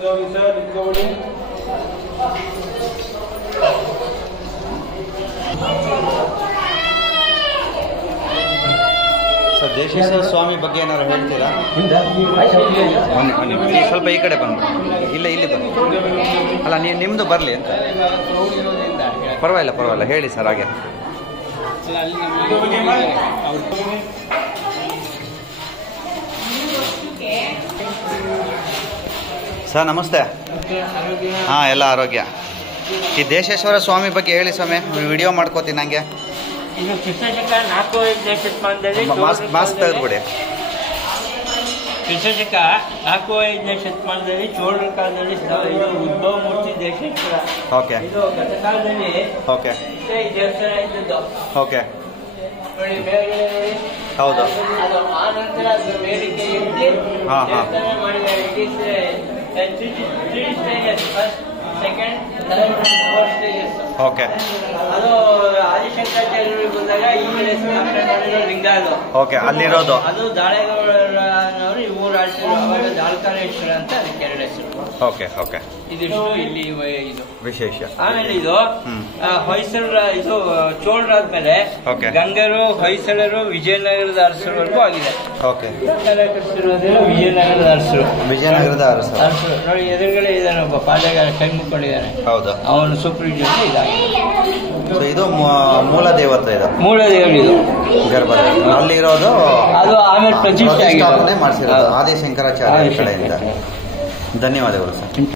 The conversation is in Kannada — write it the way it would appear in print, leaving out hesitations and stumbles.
ಸರ್ ದೇಶೇಶ್ವರ ಸ್ವಾಮಿ ಬಗ್ಗೆ ಏನಾದ್ರು ಹೇಳ್ತೀರಾ? ಬನ್ನಿ ಸ್ವಲ್ಪ ಈ ಕಡೆ ಬಂದು ಇಲ್ಲಿ ಬನ್ನಿ. ಅಲ್ಲ ನಿಮ್ಮದು ಬರಲಿ ಅಂತ. ಪರವಾಗಿಲ್ಲ ಹೇಳಿ ಸರ್. ಹಾಗೆ ಸರ್ ನಮಸ್ತೆ. ಹಾಂ, ಎಲ್ಲ ಆರೋಗ್ಯ. ಈ ದೇಶೇಶ್ವರ ಸ್ವಾಮಿ ಬಗ್ಗೆ ಹೇಳಿ ಸ್ವಾಮಿ. ವಿಡಿಯೋ ಮಾಡ್ಕೋತೀನಿ ನನಗೆ. ಇದು ಕ್ರಿಸ್ತಶಕ 4-5ನೇ ಶತಮಾನದಲ್ಲಿ ಮಾಸ್ಕ್ ತೆಗೆದುಬಿಡಿ. ಕ್ರಿಸ್ತಶಕ 4-5ನೇ ಶತಮಾನದಲ್ಲಿ ಚೋಳರ ಕಾಲದಲ್ಲಿ ಇದು ಉದ್ಭವ ಮೂರ್ತಿ ದೇಶೇಶ್ವರ. ಓಕೆ. ಇದು ಗತಕಾಲದಲ್ಲಿ ಓಕೆ ಈ ದೇವಸ್ಥಾನ ಇದ್ದದ್ದು. ಓಕೆ. ನೋಡಿ ಮೇಲೆ ಹೌದು. ಅದು ಆ ನಂತರ ಅದರ ಬೇಡಿಕೆ ಎತ್ತಿ ದೇವಸ್ಥಾನ ಮಾಡಿದ್ದಾರೆ. It is 3 stages. First, second, third, fourth stages. Okay. ಅದು ಆದಿಶಂಕರಾಚಾರ್ಯರು ಬಂದಾಗ ಈ ಕಡೆ ಸ್ಥಾಪನೆ ಮಾಡಿರೋ ಲಿಂಗ ಅದು. ಓಕೆ, ಅಲ್ಲಿರೋದು ಅದು ದಾಳೆಗೌಡರವರು ಈ ಊರು ಆಳ್ತಿದ್ರು. ಅವಾಗ ದಾಳ್ಕಾರೇಶ್ವರ ಅಂತ ಅದಕ್ಕೆ 2 ಹೆಸರು. ಓಕೆ. ಇದಿಷ್ಟು ಇಲ್ಲಿ ಇದು ವಿಶೇಷ. ಆಮೇಲೆ ಇದು ಹೊಯ್ಸಳರ ಇದು ಚೋಳರಾದ್ಮೇಲೆ ಗಂಗರು, ಹೊಯ್ಸಳರು, ವಿಜಯನಗರದ ಅರಸರವರೆಗೂ ಆಗಿದೆ. ಓಕೆ. ವಿಜಯನಗರದ ಅರಸರು. ನೋಡಿ ಎದುರುಗಡೆ ಇದ್ದಾನೆ ಒಬ್ಬ ಪಾದಗಾರ, ಕೈ ಮುಕ್ಕೊಂಡಿದ್ದಾನೆ. ಹೌದು. ಅವನು ಸುಪ್ರೀಂ ಇದಾಗಿದೆ. ಇದು ಮೂಲ ದೇವತೆ. ಇದು ಮೂಲ ದೇವರು. ಇದು ಗರ್ಭದಲ್ಲಿ ಅಲ್ಲಿರೋದು. ಅದು ಆಮೇಲೆ ಪ್ರತಿಷ್ಠೆ ಮಾಡಿಸಿರೋದು ಆದಿಶಂಕರಾಚಾರ್ಯ ಕಡೆಯಿಂದ. ಧನ್ಯವಾದಗಳು ಸರ್.